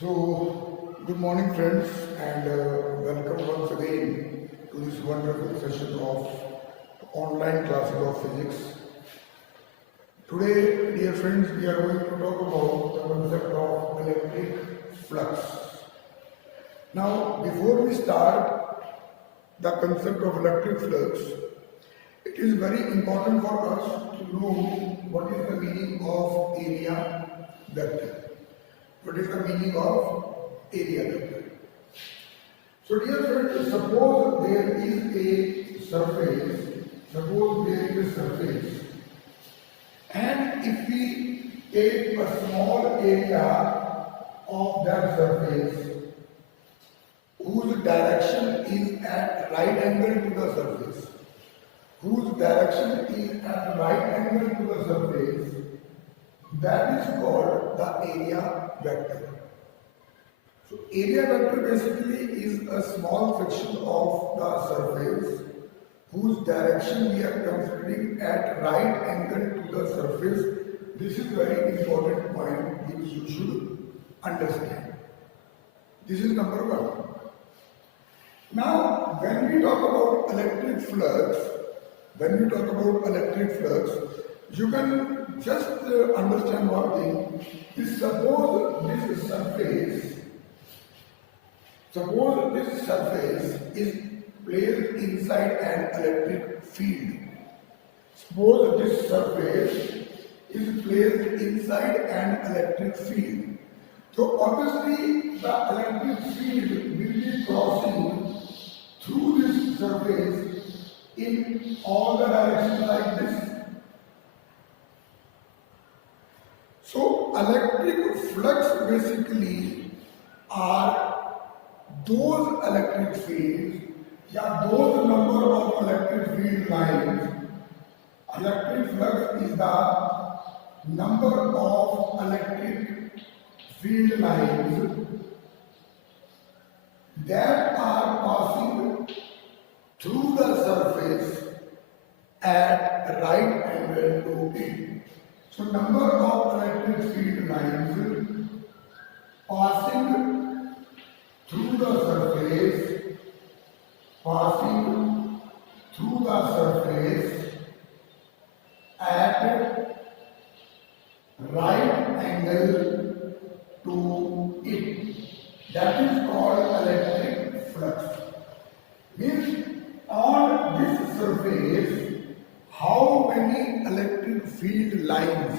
So, good morning, friends, and welcome once again to this wonderful session of online classes of physics. Today, dear friends, we are going to talk about the concept of electric flux. Now, before we start the concept of electric flux, it is very important for us to know what is the meaning of area vector. What is the meaning of area vector? So dear friends, suppose there is a surface, and if we take a small area of that surface whose direction is at right angle to the surface, that is called the area vector. So area vector basically is a small section of the surface whose direction we are considering at right angle to the surface. This is very important point which you should understand. This is number one. Now, when we talk about electric flux, you can just understand one thing. Suppose this surface is placed inside an electric field. So obviously the electric field will be crossing through this surface in all the directions like this. So electric flux basically are those electric fields, those number of electric field lines. Electric flux is the number of electric field lines that are passing through the surface at right angle to it. So number of electric field lines passing through the surface at right angle to it. That is called electric flux. Means on this surface, how many electric field lines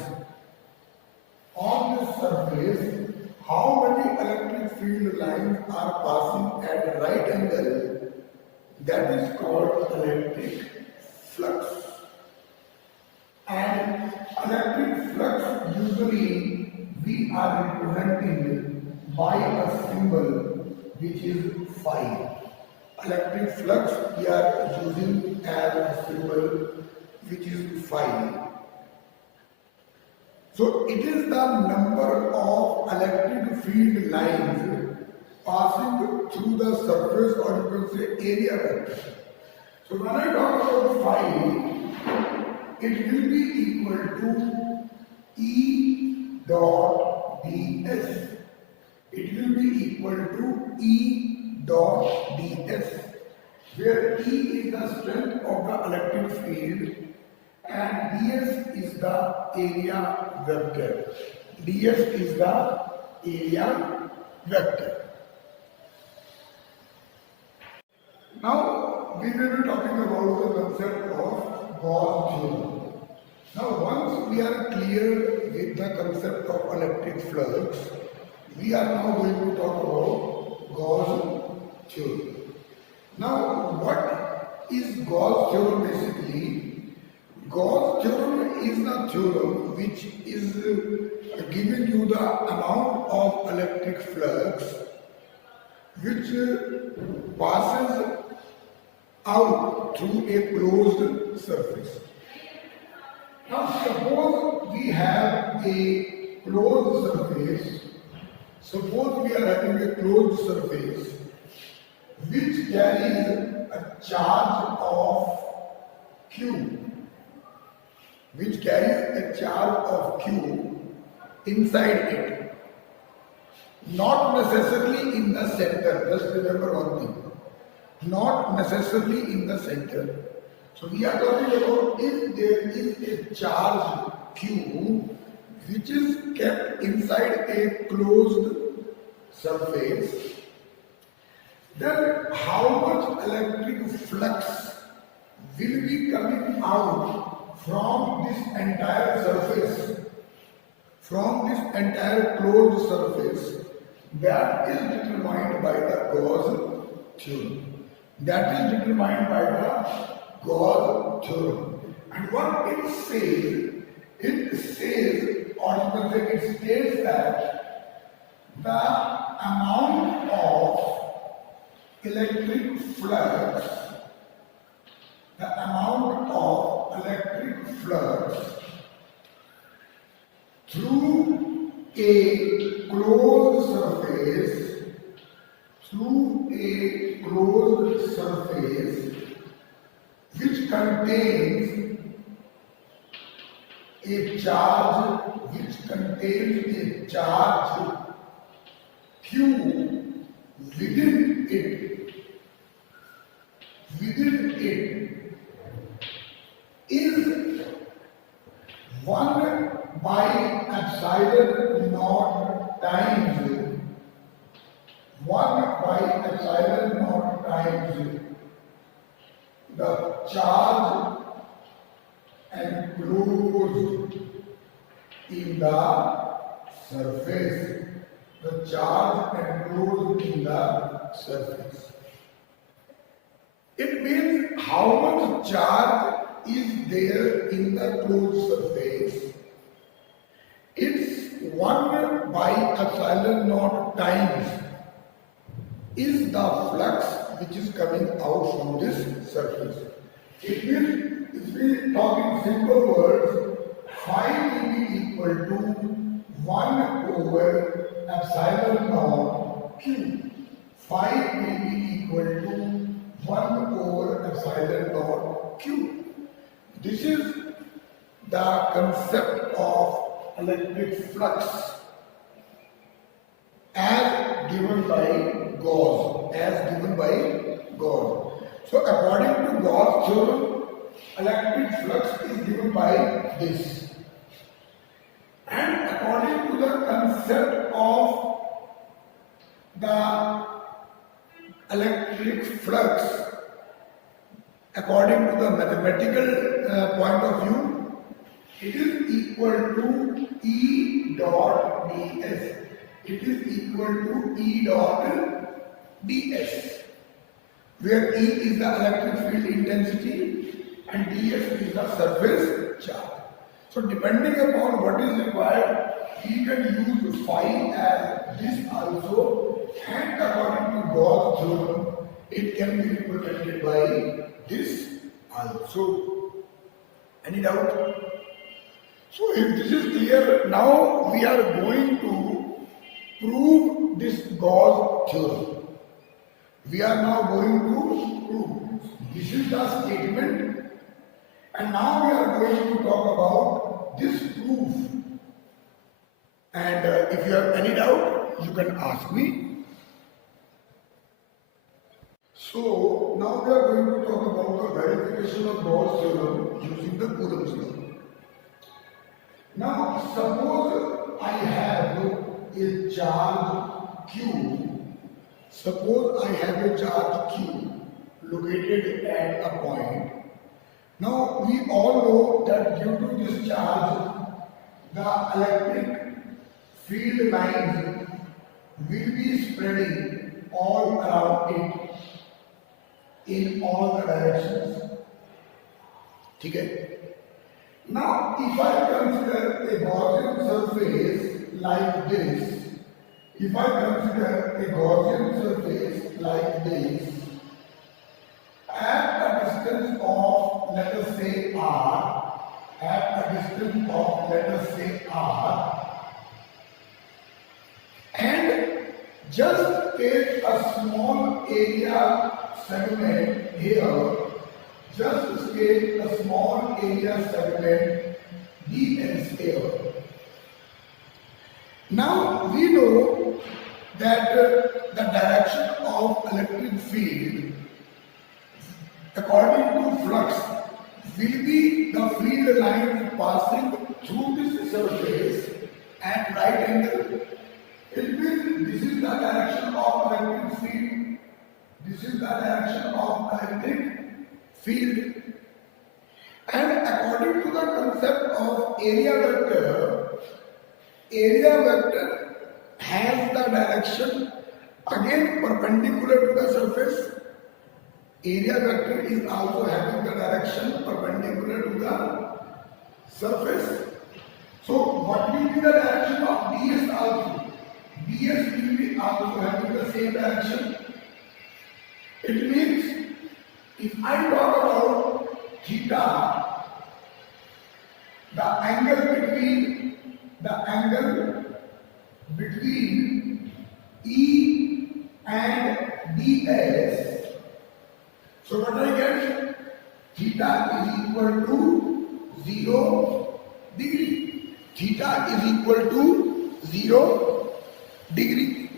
are passing at right angle, that is called electric flux. And electric flux usually we are representing by a symbol which is phi. Electric flux we are using as a symbol which is phi. So it is the number of electric field lines passing through the surface, or you can say area vector. So when I talk about phi, it will be equal to E dot ds. Where E is the strength of the electric field and ds is the area vector. Now we will be talking about the concept of Gauss Theorem. Now once we are clear with the concept of electric flux, we are now going to talk about Gauss Theorem. Now what is Gauss Theorem basically? Gauss Theorem is the theorem which is giving you the amount of electric flux which passes out through a closed surface. Now suppose we have a closed surface, which carries a charge of Q. inside it. Not necessarily in the center. Just remember one thing. Not necessarily in the center. So we are talking about if there is a charge Q which is kept inside a closed surface, then how much electric flux will be coming out from this entire surface, from this entire closed surface, that is determined by the Gauss theorem. That is determined by the Gauss theorem. And what it says, or you can say it states that the amount of electric flux, through a closed surface which contains a charge Q within it is 1 by epsilon naught times 1 by epsilon naught times the charge enclosed in the surface. The charge enclosed in the surface. It means how much charge is there in the closed surface. It's 1 by epsilon naught times is the flux which is coming out from this surface. It means, if we talk in simple words, phi will be equal to 1 over epsilon naught Q. Phi will be equal to 1 over epsilon naught Q. This is the concept of electric flux as given by Gauss. So according to Gauss theorem, electric flux is given by this. And according to the concept of the electric flux, according to the mathematical point of view, it is equal to E dot ds. It is equal to E dot ds, where E is the electric field intensity and ds is the surface charge. So depending upon what is required, we can use phi as this also, and according to Gauss theorem, it can be represented by this also. Any doubt? So if this is clear, now we are going to prove this Gauss theorem. We are now going to prove. This is the statement, and now we are going to talk about this proof. And if you have any doubt, you can ask me. So now we are going to talk about the verification of Gauss theorem using the Coulomb's law. Now suppose I have a charge Q. Suppose I have a charge Q located at a point. Now we all know that due to this charge, the electric field lines will be spreading all around it in all the directions. Okay? Now if I consider a Gaussian surface like this, at a distance of let us say r, and just take a small area segment here, just take a small area segment ds here. Now we know that the direction of electric field according to flux will be the field line passing through this surface at right angle. It means this is the direction of electric field. This is the direction of electric field. And according to the concept of area vector has the direction again perpendicular to the surface. Area vector is also having the direction perpendicular to the surface. So what will be the direction of ds also? ds will be also having the same direction. It means if I talk about theta, the angle between E and ds. So what I get? Theta is equal to 0 degree. Theta is equal to 0 degree.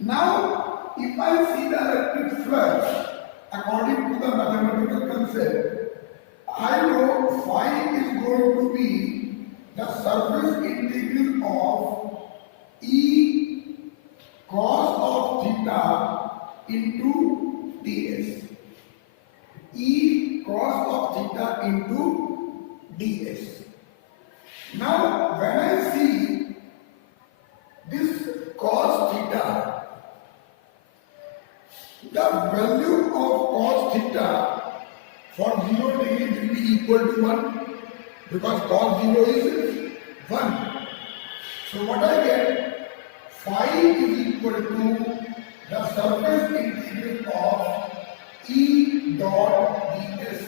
Now, if I see the electric flux according to the mathematical concept, I know phi is going to be the surface integral of E cos of theta into ds. E cos of theta into ds. Now, when I see this cos theta, the value of cos theta for 0 degree will be equal to 1 because cos 0 is 1. So what I get? Phi is equal to the surface integral of E dot ds.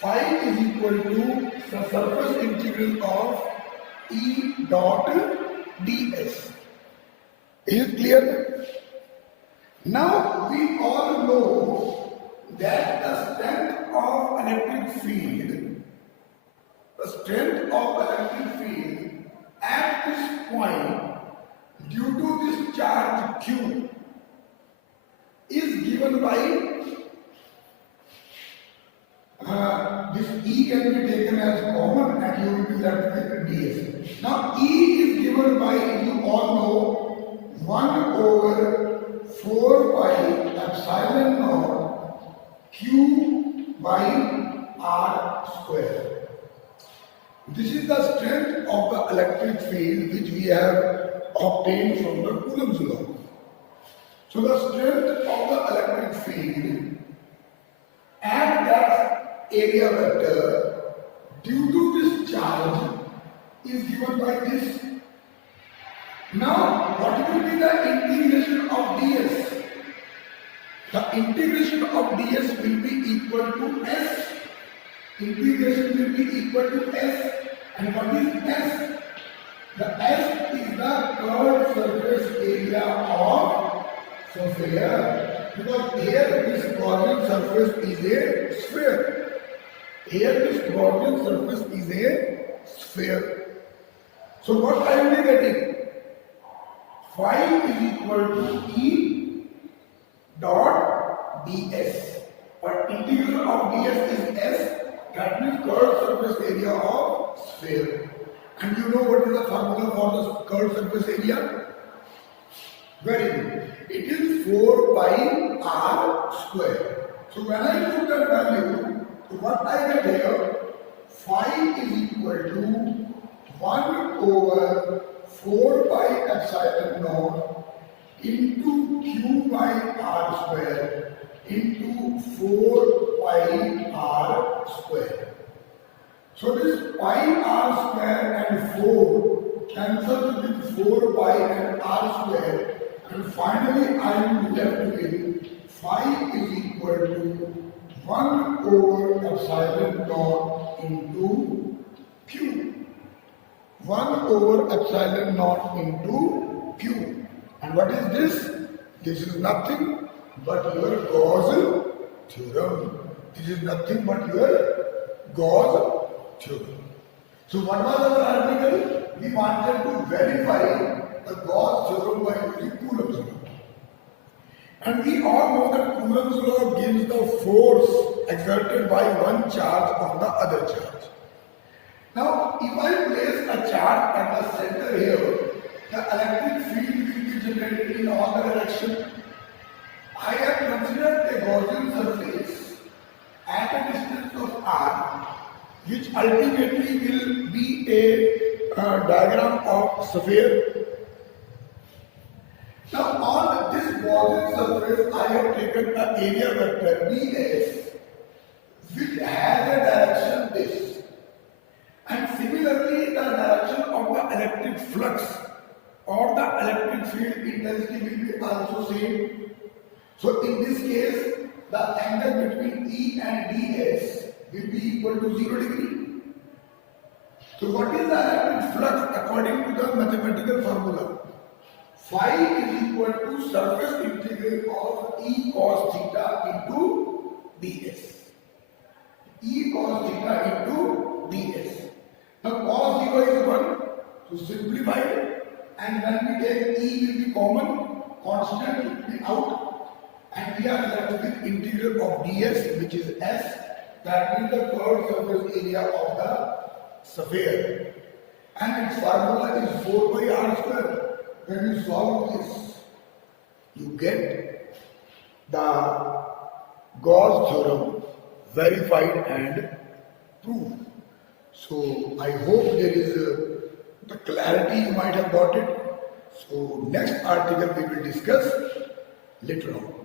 Phi is equal to the surface integral of E dot ds. Is it clear? Now we all know that the strength of electric field, at this point due to this charge Q is given by this E can be taken as common and you will be left with ds. Now E is given by, you all know, 1 over 4 pi epsilon naught Q by R square. This is the strength of the electric field which we have obtained from the Coulomb's law. So the strength of the electric field at that area vector due to this charge is given by this. Now, what will be the integration of ds? The integration of ds will be equal to s. Integration will be equal to s. And what is s? The s is the curved surface area of sphere. Because here this Gaussian surface is a sphere. Here this Gaussian surface is a sphere. So what I will be getting? Phi is equal to E dot ds. But integral of ds is s. That means curved surface area of sphere. And you know what is the formula for the curved surface area? Very good. It is 4 pi r square. So when I put that value, what I get here, phi is equal to 1 over 4 pi epsilon naught into q by r square into 4 pi r square. So this pi r square and 4 cancels with 4 pi and r square, and finally I am left with phi is equal to 1 over epsilon naught into q. 1 over epsilon naught into q. And what is this? This is nothing but your Gauss theorem. This is nothing but your Gauss theorem. So what was our article? We wanted to verify the Gauss theorem by using Coulomb's law. And we all know that Coulomb's law gives the force exerted by one charge on the other charge. Now, if I place a charge at the center here, the electric field will be generated in all the directions. I have considered a Gaussian surface at a distance of r, which ultimately will be a diagram of sphere. Now, on this Gaussian surface, I have taken an area vector ds, which has a direction this, and similarly, the direction of the electric flux or the electric field intensity will be also same. So in this case, the angle between E and ds will be equal to 0 degree. So what is the electric flux according to the mathematical formula? Phi is equal to surface integral of E cos theta into ds. E cos theta into ds. Now cos 0 is 1, so simplify it, and when we take E will be common, constant will be out, and we are left with integral of ds, which is s, that means the curved surface area of the sphere, and its formula is 4 by r square. When you solve this, you get the Gauss Theorem verified and proved. So I hope there is the clarity you might have got it. So next article we will discuss later on.